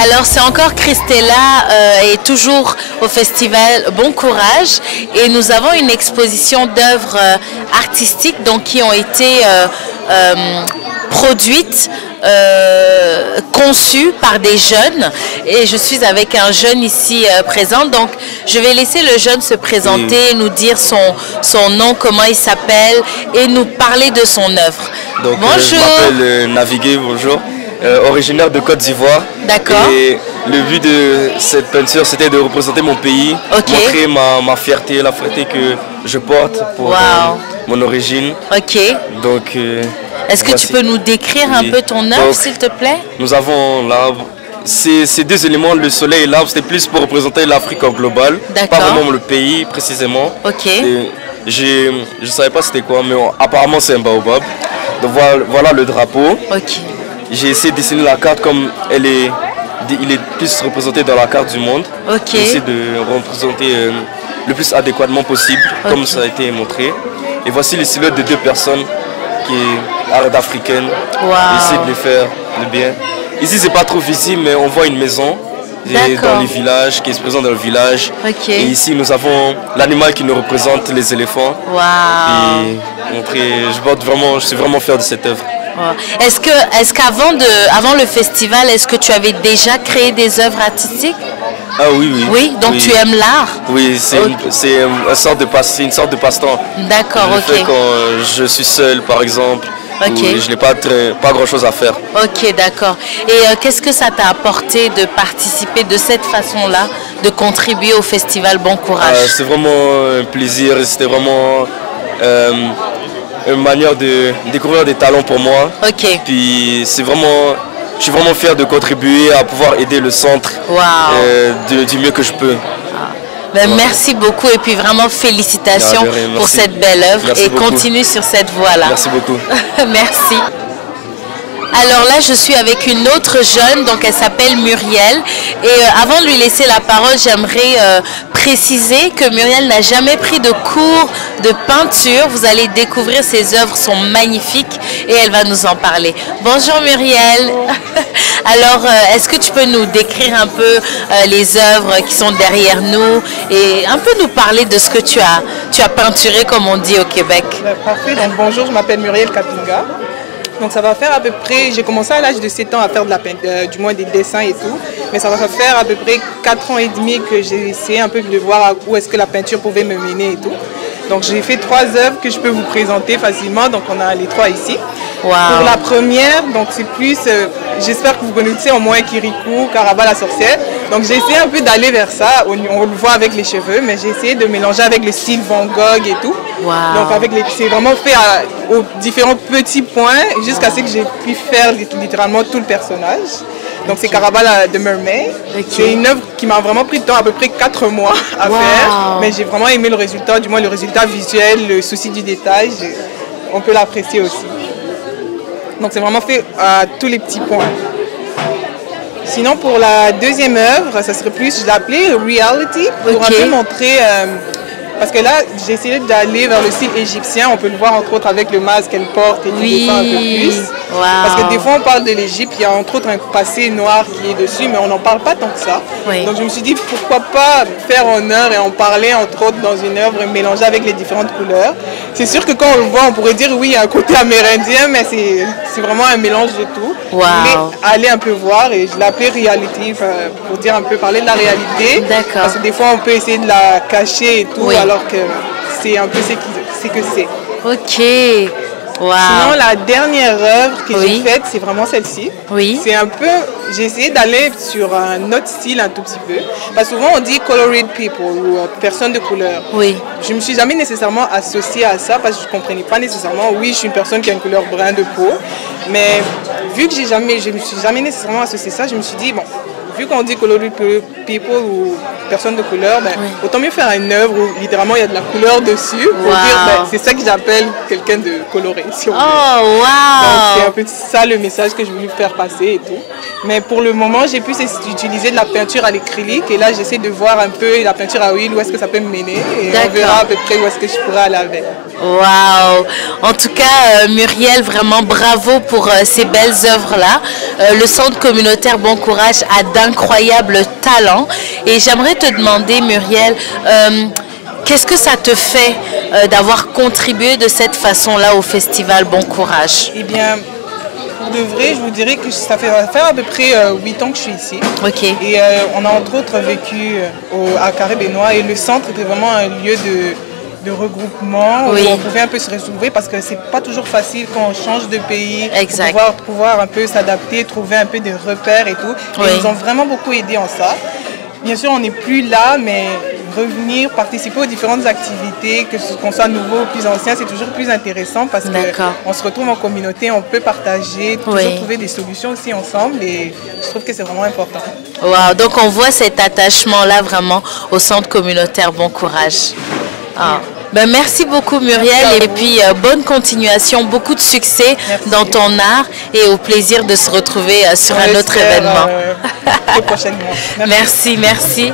Alors c'est encore Christella et toujours au festival Bon Courage et nous avons une exposition d'œuvres artistiques donc, qui ont été produites, conçues par des jeunes et je suis avec un jeune ici présent donc je vais laisser le jeune se présenter, nous dire son nom, comment il s'appelle et nous parler de son œuvre. Donc, bonjour. Je m'appelle Navigué, bonjour. Originaire de Côte d'Ivoire. D'accord. Et le but de cette peinture, c'était de représenter mon pays, montrer ma fierté, la fierté que je porte pour mon origine. Ok. Donc, est-ce que tu peux nous décrire un peu ton œuvre, s'il te plaît? Nous avons l'arbre. Ces deux éléments, le soleil et l'arbre, c'était plus pour représenter l'Afrique en global, pas vraiment le pays précisément. Ok. Et je ne savais pas c'était quoi, mais apparemment c'est un baobab. Donc voilà le drapeau. Ok. J'ai essayé de dessiner la carte comme il est plus représenté dans la carte du monde. Ok. J'ai essayé de représenter le plus adéquatement possible, comme ça a été montré. Et voici les silhouettes de deux personnes qui est art africaine. J'essaie de les faire le bien. Ici c'est pas trop visible, mais on voit une maison dans les villages, qui se présente dans le village. Et ici nous avons l'animal qui nous représente, les éléphants. Je suis vraiment fier de cette œuvre. Est-ce qu'avant le festival, est-ce que tu avais déjà créé des œuvres artistiques? Ah oui, oui. Oui, donc tu aimes l'art? Oui, c'est une sorte de passe-temps. D'accord, ok. Je le fais quand je suis seul, par exemple. Je n'ai pas grand-chose à faire. Ok, d'accord. Et qu'est-ce que ça t'a apporté de participer de cette façon-là, de contribuer au festival Bon Courage? C'est vraiment un plaisir, c'était vraiment une manière de découvrir des talents pour moi. Ok. Puis je suis vraiment fier de contribuer à pouvoir aider le centre du mieux que je peux. Merci beaucoup et puis vraiment félicitations pour cette belle œuvre et continue sur cette voie-là. Merci beaucoup. Merci. Alors là, je suis avec une autre jeune, donc elle s'appelle Muriel. Et avant de lui laisser la parole, j'aimerais préciser que Muriel n'a jamais pris de cours de peinture. Vous allez découvrir, ses œuvres sont magnifiques et elle va nous en parler. Bonjour Muriel. Alors, est-ce que tu peux nous décrire un peu les œuvres qui sont derrière nous et un peu nous parler de ce que tu as peinturé, comme on dit au Québec? Parfait. Donc, bonjour, je m'appelle Muriel Kapinga. Donc ça va faire à peu près, j'ai commencé à l'âge de 7 ans à faire de la peinture, du moins des dessins et tout. Mais ça va faire à peu près 4 ans et demi que j'ai essayé un peu de voir où est-ce que la peinture pouvait me mener et tout. Donc j'ai fait 3 œuvres que je peux vous présenter facilement. Donc on a les 3 ici. Pour la première, donc c'est plus, j'espère que vous connaissez au moins Kirikou, Karaba la sorcière. Donc j'ai essayé un peu d'aller vers ça, on le voit avec les cheveux, mais j'ai essayé de mélanger avec le style Van Gogh et tout. Donc c'est vraiment fait aux différents petits points jusqu'à ce que j'ai pu faire littéralement tout le personnage. Donc c'est Karaba de Mermaid. C'est une œuvre qui m'a vraiment pris de temps, à peu près 4 mois à faire. Mais j'ai vraiment aimé le résultat, du moins le résultat visuel, le souci du détail. On peut l'apprécier aussi. Donc c'est vraiment fait à tous les petits points. Sinon pour la deuxième œuvre, ça serait plus, je l'ai appelée Reality, pour un peu montrer, parce que là j'ai essayé d'aller vers le style égyptien, on peut le voir entre autres avec le masque qu'elle porte et qui défend un peu plus. Parce que des fois on parle de l'Égypte, il y a entre autres un passé noir qui est dessus, mais on n'en parle pas tant que ça. Donc je me suis dit pourquoi pas faire honneur et en parler entre autres dans une œuvre et mélanger avec les différentes couleurs. C'est sûr que quand on le voit, on pourrait dire oui, il y a un côté amérindien, mais c'est vraiment un mélange de tout. Mais allez un peu voir, et je l'appelais Reality pour dire un peu, parler de la réalité. Parce que des fois on peut essayer de la cacher et tout, alors que c'est un peu ce que c'est. Ok. Sinon, la dernière œuvre que j'ai faite, c'est vraiment celle-ci. C'est un peu, j'ai essayé d'aller sur un autre style un tout petit peu. Parce que souvent on dit colored people ou personne de couleur. Je me suis jamais nécessairement associée à ça parce que je comprenais pas nécessairement. Oui, je suis une personne qui a une couleur brun de peau, mais vu que je me suis jamais nécessairement associée à ça, je me suis dit bon, vu qu'on dit colored people ou personne de couleur, autant mieux faire une œuvre où littéralement il y a de la couleur dessus pour dire c'est ça que j'appelle quelqu'un de coloré. Si on veut. Donc c'est un peu ça le message que je voulais faire passer et tout. Mais pour le moment, j'ai pu utiliser de la peinture à l'acrylique et là j'essaie de voir un peu la peinture à huile, où est-ce que ça peut me mener et on verra à peu près où est-ce que je pourrai aller avec. En tout cas, Muriel, vraiment bravo pour ces belles œuvres-là. Le centre communautaire Bon Courage a d'un d'incroyables talents. Et j'aimerais te demander, Muriel, qu'est-ce que ça te fait d'avoir contribué de cette façon-là au festival Bon Courage? Eh bien, pour de vrai, je vous dirais que ça fait à peu près 8 ans que je suis ici. Ok. Et on a entre autres vécu à Carré-Benoît et le centre était vraiment un lieu de regroupement où on pouvait un peu se retrouver parce que c'est pas toujours facile quand on change de pays, pour pouvoir un peu s'adapter, trouver un peu des repères et tout. Et ils nous ont vraiment beaucoup aidé en ça. Bien sûr, on n'est plus là, mais revenir, participer aux différentes activités, qu'on soit nouveau ou plus ancien, c'est toujours plus intéressant parce qu'on se retrouve en communauté, on peut partager, toujours trouver des solutions aussi ensemble et je trouve que c'est vraiment important. Wow, donc on voit cet attachement-là vraiment au centre communautaire Bon Courage. Ah. Ben, merci beaucoup Muriel et puis bonne continuation, beaucoup de succès dans ton art et au plaisir de se retrouver sur un autre événement. Prochainement. Merci.